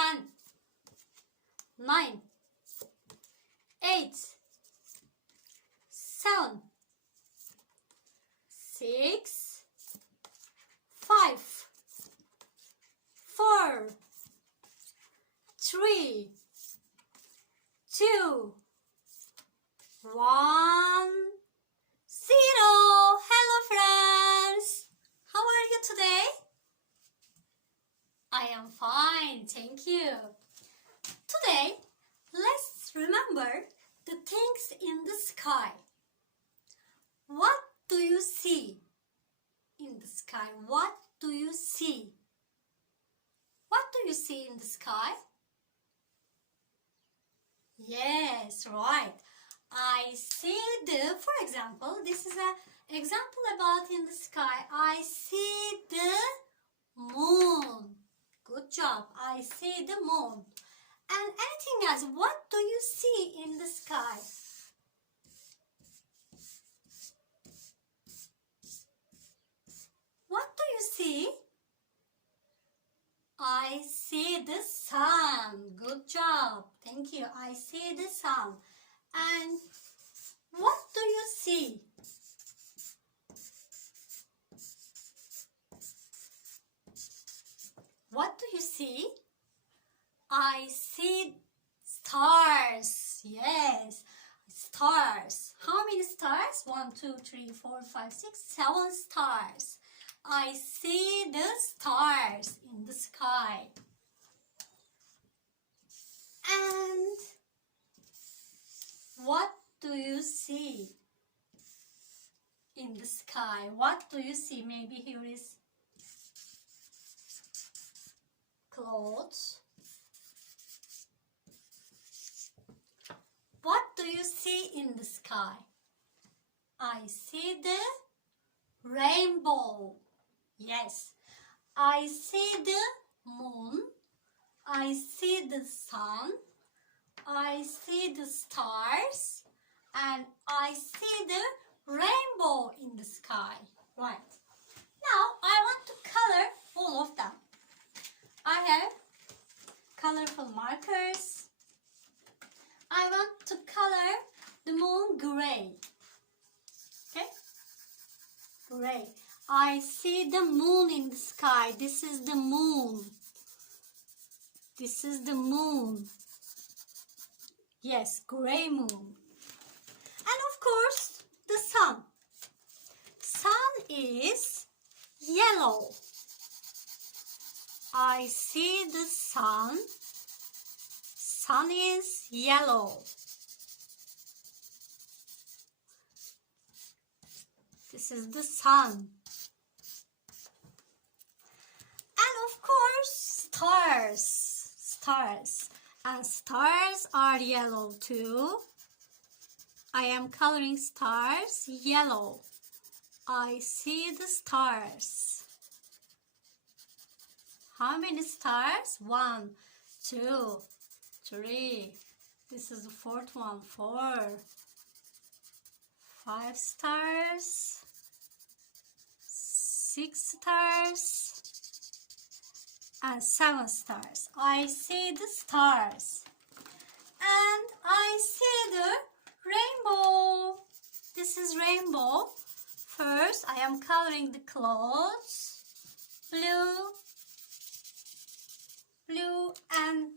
10, 9, 8, 7, 6, 5, 4, 3, 2, 1, 0. Hello friends! How are you today? I am fine, thank you. Today, let's remember the things in the sky. What do you see in the sky? What do you see? What do you see in the sky? Yes, right. I see for example, this is an example about in the sky. I see the moon. Good job. I see the moon. And anything else, what do you see in the sky? What do you see? I see the sun. Good job. Thank you. I see the sun. And what do you see? What do you see? I see stars. Yes, stars. How many stars? 1, 2, 3, 4, 5, 6, 7 stars. I see the stars in the sky. And what do you see in the sky? What do you see? Maybe here is clouds. What do you see in the sky? I see the rainbow. Yes. I see the moon. I see the sun. I see the stars. And I see the rainbow in the sky. Right. Now I want to color all of them. I have colorful markers. I want to color the moon gray. Okay? Gray. I see the moon in the sky. This is the moon. This is the moon. Yes, gray moon. And of course, the sun. Sun is yellow. I see the sun. Sun is yellow. This is the sun. And of course, stars. Stars. And stars are yellow too. I am coloring stars yellow. I see the stars. How many stars? 1, 2, 3. This is the fourth one. 4, 5 stars. 6 stars. And 7 stars. I see the stars. And I see the rainbow. This is rainbow. First, I am coloring the clouds. Blue and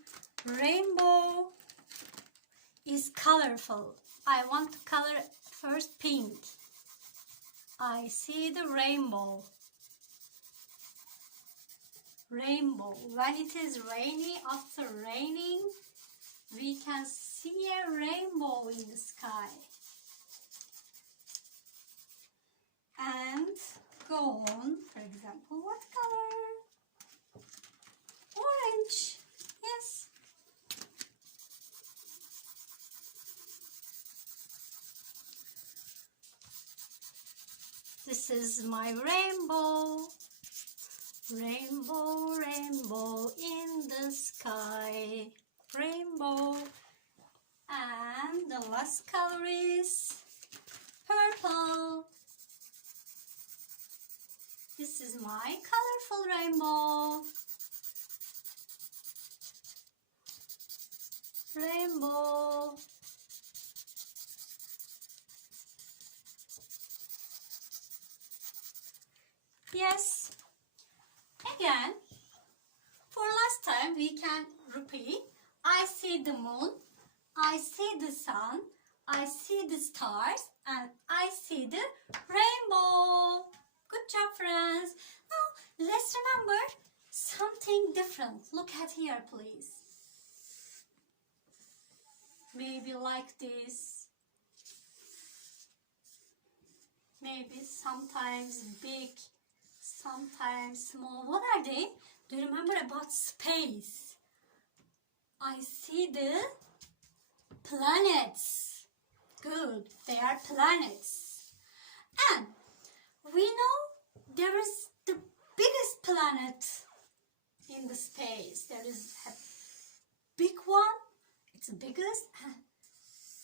rainbow is colorful. I want to color first pink. I see the rainbow. Rainbow. When it is rainy, after raining, we can see a rainbow in the sky. And go on, for example, what color? Orange. Yes. This is my rainbow. Rainbow, rainbow in the sky. Rainbow. And the last color is purple. This is my colorful rainbow. Rainbow. Yes. Again, for last time we can repeat. I see the moon, I see the sun, I see the stars, and I see the rainbow. Good job, friends. Now, let's remember something different. Look at here, please. Maybe like this. Maybe sometimes big, sometimes small. What are they? Do you remember about space? I see the planets. Good, they are planets. And we know there is the biggest planet in the space. There is a big one, it's the biggest, and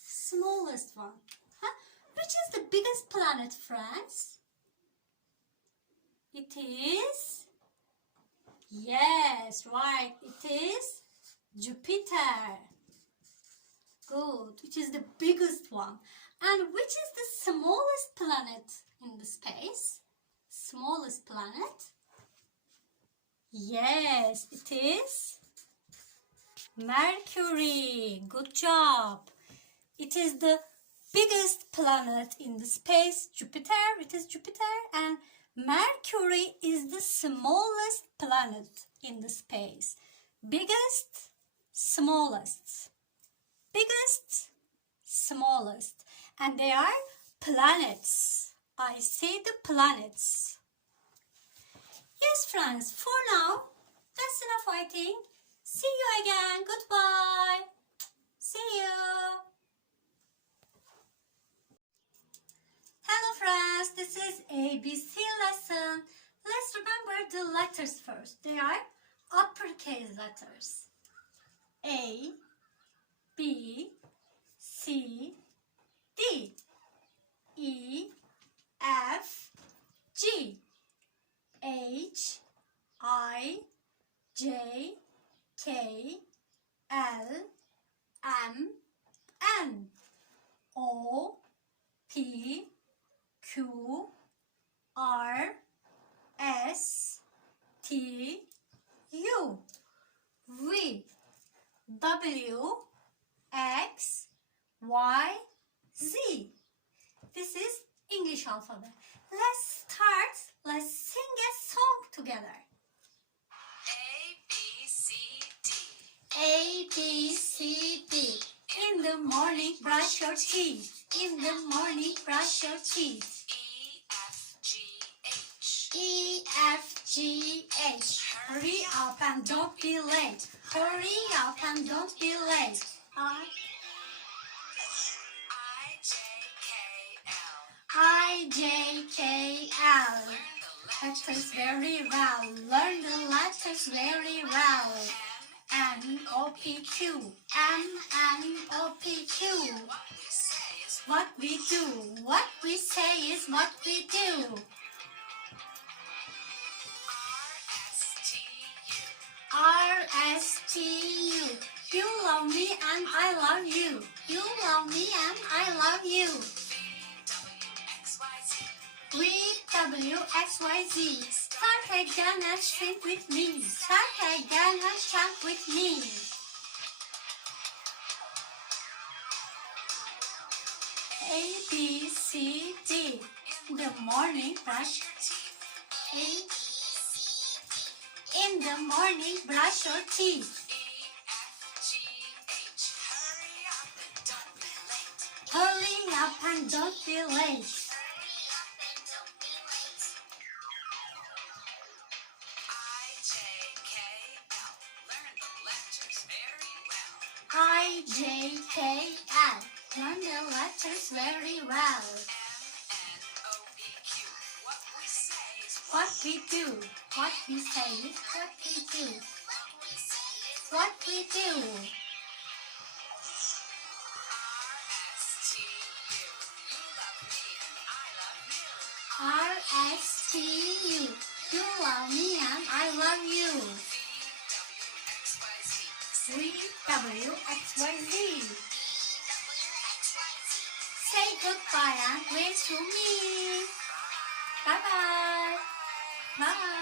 smallest one. Huh? Which is the biggest planet, friends? It is, yes, right, it is Jupiter. Good, which is the biggest one. And which is the smallest planet in the space? Smallest planet? Yes, it is Mercury. Good job. It is the biggest planet in the space, Jupiter. It is Jupiter, and Mercury is the smallest planet in the space. Biggest, smallest. Biggest, smallest. And they are planets. I see the planets. Yes, friends, for now, that's enough fighting. See you again. Goodbye. See you. Hello, friends. This is ABC lesson. Let's remember the letters first. They are uppercase letters. A, B, C, D, E, F, G, H, I, J, K, L, M, N, O, P, Q, R, S, T, U, V, W, X, Y, Z. This is English alphabet. Let's start. Let's sing a song together. A, B, C, D. A, B, C, D. In the morning, brush your teeth. In the morning, brush your teeth. E, F, G, H. E, F, G, H. Hurry up and don't be late. Hurry up and don't be late. I, J, K, L. Letters very well. Learn the letters very well. N, O, P, Q. M, N, O, P, Q. What we do. What we say is what we do. R, S, T, U. You love me and I love you. You love me and I love you. V, W, X, Y, Z. Start again and sing with me. Start again and chant with me. A, B, C, D. In the morning, brush your teeth. In the morning, brush your teeth. Hurry up and don't be late. I, J, K, L. Learn the letters very well. What we do. What we say is what we do. What we do. R, S, T, U. You love me and I love you. V, W, X, Y, Z. fire and dreams to me. Bye bye. Bye.